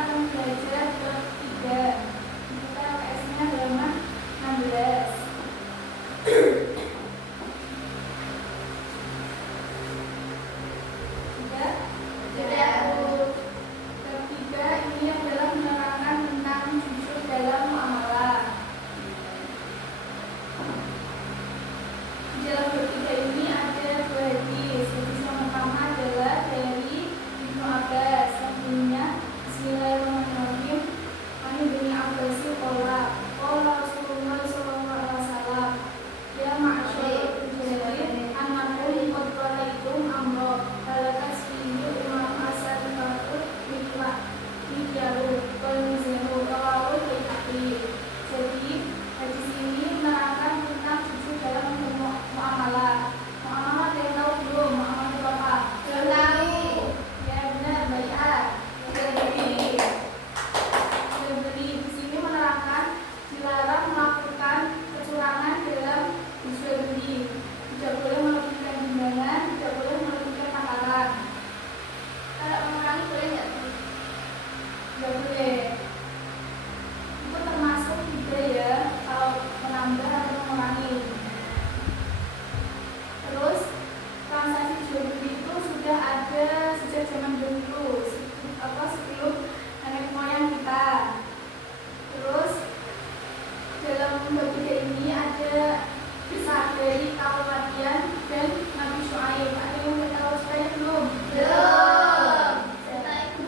akan belajar bab 3. Kita LKS-nya halaman 16. Sudah? Sudah. Bab 3 ini adalah menerangkan tentang jujur dalam muamalah. Di dalam bab 3 ini ada 2 hadis. Hadis yang pertama adalah dari Ibnu Abbas yang bunyinya Bismillahirrahmanirrahim. Ani bin Abbas qala Rasulullah sallallahu alaihi wasallam ya ma'asyar rijali annakum qad qalaitum amra halakat fihi umam asal fatul mikyaru wal mizanu rawahul Baihaqi. Jadi hadis ini menerangkan tentang jujur dalam muamalah. Muamalah yang tahu belum? Muamalah itu apa? Belum tahu. Ya benar, bai'ah. Jual beli di sini menerangkan dilarang melakukan kecurangan dalam jual beli. Tidak boleh melebihkan timbangan, tidak boleh melebihkan takaran. Kalau mengurangi boleh nggak? Tidak boleh. Itu termasuk tidak ya, kalau menambah atau mengurangi. Terus transaksi jual beli itu sudah ada sejak zaman dahulu, sebelum nenek moyang kita. Terus dalam bab 3 ini ada kisah dari kaum Madian dan Nabi Syuaib. Ada yang udah tahu ceritanya belum? Belum. Cerita itu.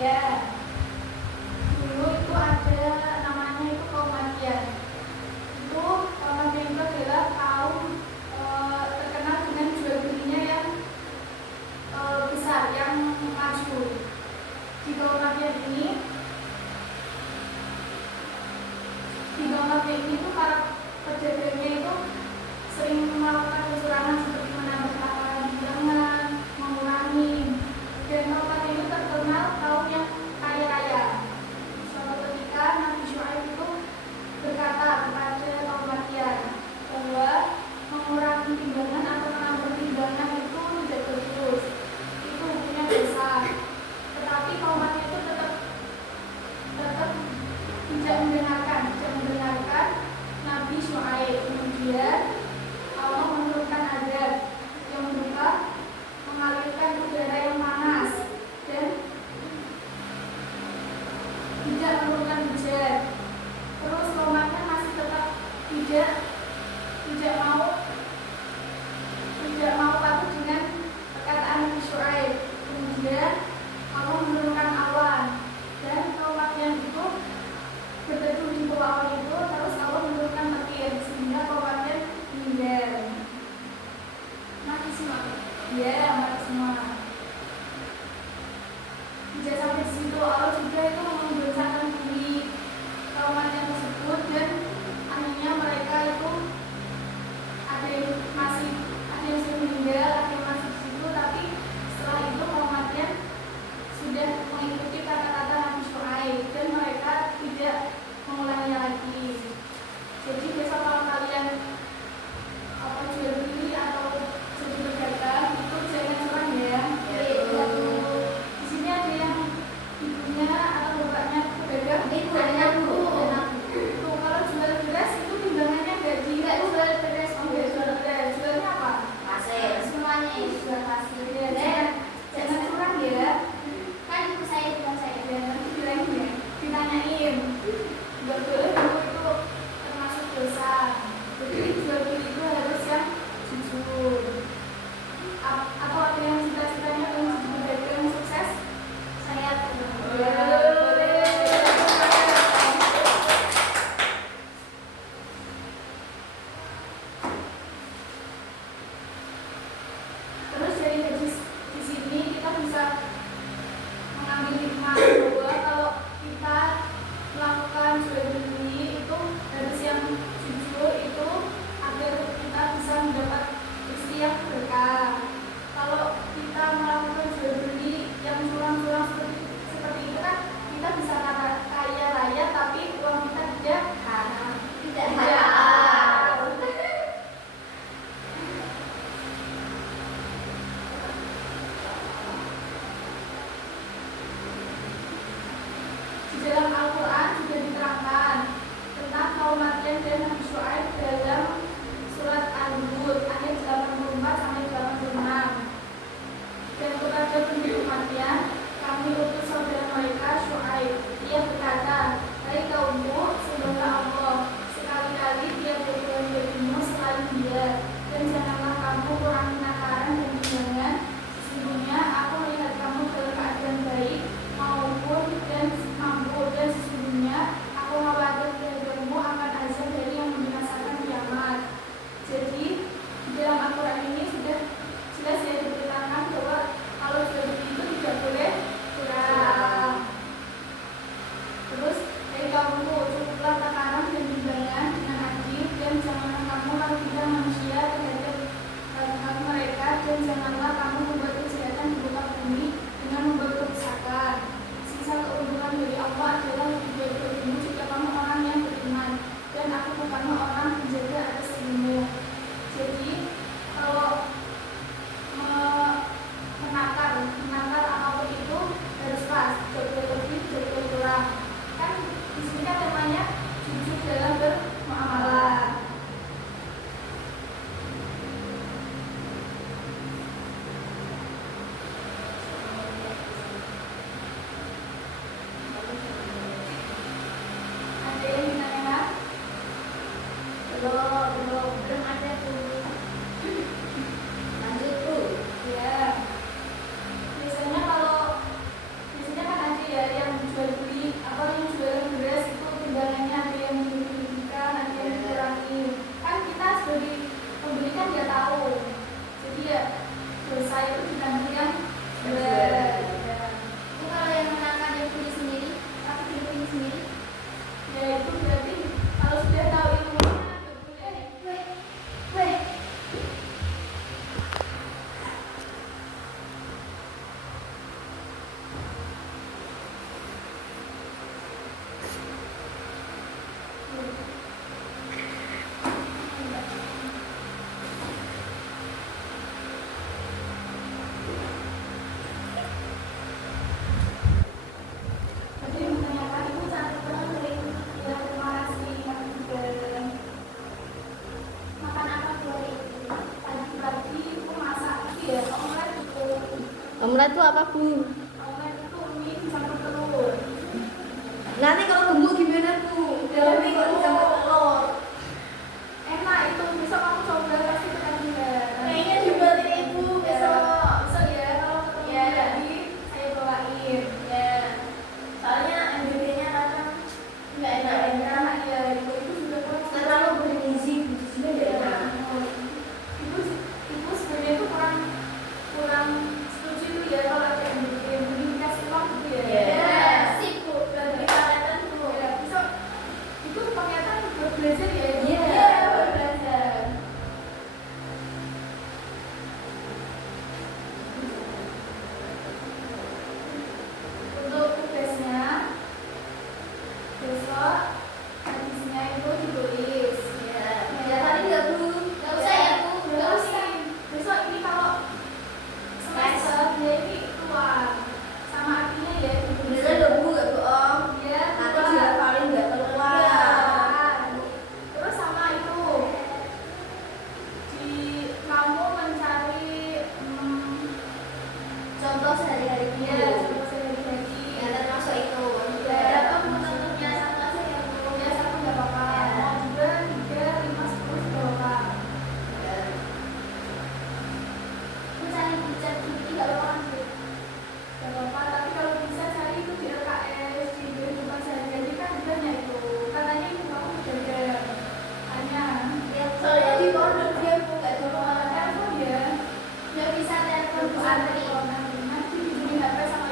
Ya. Dulu itu ada namanya itu kaum Madian. Itu kaum Madian itu adalah kaum terkenal dengan jual belinya yang besar, yang maju. Di kaum Madian ini tuh para pedagangnya itu sering melakukan kecurangan seperti menambah takaran timbangan, mengurangi. Dan kaum Madian itu terkenal kaum yang kaya-kaya. Suatu ketika Nabi Syuaib itu berkata kepada kaum Madian bahwa mengurangi timbangan atau menambah timbangan itu tidak bagus, itu hukumnya dosa. Tetapi kaum Madian itu tetap tidak mendengarkan Nabi Syuaib. Kemudian Allah menurunkan azab yang berupa mengalirkan udara yang panas dan tidak menurunkan hujan. Terus kaum Madian masih tetap tidak mau patuh dengan perkataan Nabi Syuaib. Kemudian Allah menurunkan awan dan kaum Madian itu berteduh di bawah awan itu. Terus Allah menurunkan petir sehingga kaum Madian meninggal. Mati semua. Ya, mati semua. Tidak sampai di situ, Allah juga itu membesarkan bumi kaum Madian tersebut, dan akhirnya mereka itu ada yang sudah meninggal, ada yang masih di situ. Tapi setelah itu kaum Madian sudah mengikuti kata-kata Nabi Syuaib dan mereka tidak mengulanginya lagi. Jadi besok kalau kalian jual beli atau jadi berdagang itu jangan curang ya. Di sini ada yang ibunya atau bapaknya pedagang. Ibunya Bu. Tuh kalau jual beras itu timbangannya nggak jual beras. Oh nggak jual beras. Jualnya apa? Pasir. Semuanya. kematian dari Nabi Syuaib dalam surat Al-Hud ayat 84 sampai 86. Dan kepada penduduk umatnya kami utus saudara mereka Syuaib. Ia berkata, hai kaumku, sembahlah Allah, sekali-kali dia dari Tuhan selain dia, dan janganlah kamu kurangi nakaran dan timbangan. Sesungguhnya aku melihat kamu dalam keadaan baik maupun dan mampu, dan sesungguhnya aku khawatir terhadapmu akan azab dari yang membinasakan kiamat. Jadi di dalam Al-Quran ini sudah jelas ya diberitakan bahwa kalau sudah begitu tidak boleh kurang. Terus dari kaummu cukuplah takaran dan timbangan dengan adil, dan janganlah kamu merugikan manusia terhadap hak mereka, dan janganlah kamu membuat kejahatan di muka bumi dengan membuat kerusakan. Sisa keuntungan dari Allah adalah lebih baik bagimu jika kamu orang yang beriman, dan aku bukanlah orang penjaga atas ilmu. Jadi kalau menakar apapun itu harus pas, tidak boleh lebih, tidak boleh kurang. Kan di sini kan temanya jujur dalam bermuamalah. Ada yang ditanyakan? Belum ada tuh. Lanjut tuh. Ya. Biasanya kan ada ya yang jual beli atau yang jualan beras itu timbangannya ada yang dilebihkan, ada yang dikurangi. Kan kita sebagai pembeli kan nggak tahu. Jadi ya dosa itu ditanggung yang jual. Itu kalau yang menakar yang punya sendiri, tapi dia punya sendiri. Ya itu berarti kalau sudah tahu ilmunya nggak boleh. Weh. Ada yang menanyakan itu satu penting. Ya terima kasih Kak Iqbal. Makan apa tuh hari ini? Pagi-pagi itu masak ya omelet itu. Omelet itu apa, Bu? Omelet itu mie campur telur. Nanti kalau gemuk gimana, Bu? Tapi kalau campur telur enak itu, besok kamu coba pasti ketagihan. Kayaknya dibuatin ibu besok. Besok ya kalau ketemu Ya. lagi saya bawain. Ya. Soalnya MBB-nya kadang nggak enak. Enak ya, itu sudah Terlalu bergizi, gizinya nggak enak. Ibu sebenarnya itu kurang setuju itu ya kalau ada yang bikin kasih uang gitu ya. Ya, sip Bu. Bagi kelihatan Bu. Ya, besok itu kelihatan buat belajar ya. Iya. Buat belajar. Untuk tugasnya besok hadisnya itu ditulis. Ya. Ya, tadi nggak Bu. Nggak usah ya Bu. Nggak usah. Besok ini kalau semester dia ini keluar sama artinya ya. Beneran loh, Bu, nggak bohong. Ya, Nanti keluar. dihafalin nggak keluar. Iya. Terus sama itu di kamu mencari Contoh sehari-hari Bu. ya contoh sehari-hari. Ya termasuk itu. Ya, Berapa Bu contohnya satu aja ya Bu. Ya satu nggak apa-apa. Ya. Mau juga 3, 5, 10 nggak apa-apa. Ya. Mencari bicara ini nggak apa-apa kan Bu? Nggak apa-apa. Tapi kalau bisa cari itu di LKS, di kehidupan sehari-hari kan banyak itu. Katanya itu kamu jaga. Hanya Ya, soalnya di pondok dia Bu nggak kalau cuma telepon ya. nggak bisa telepon Bu Andri. Nanti dibeli HP sama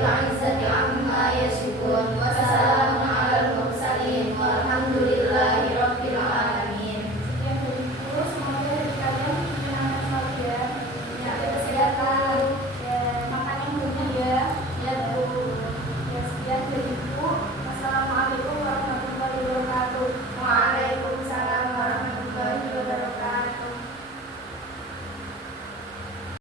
kirain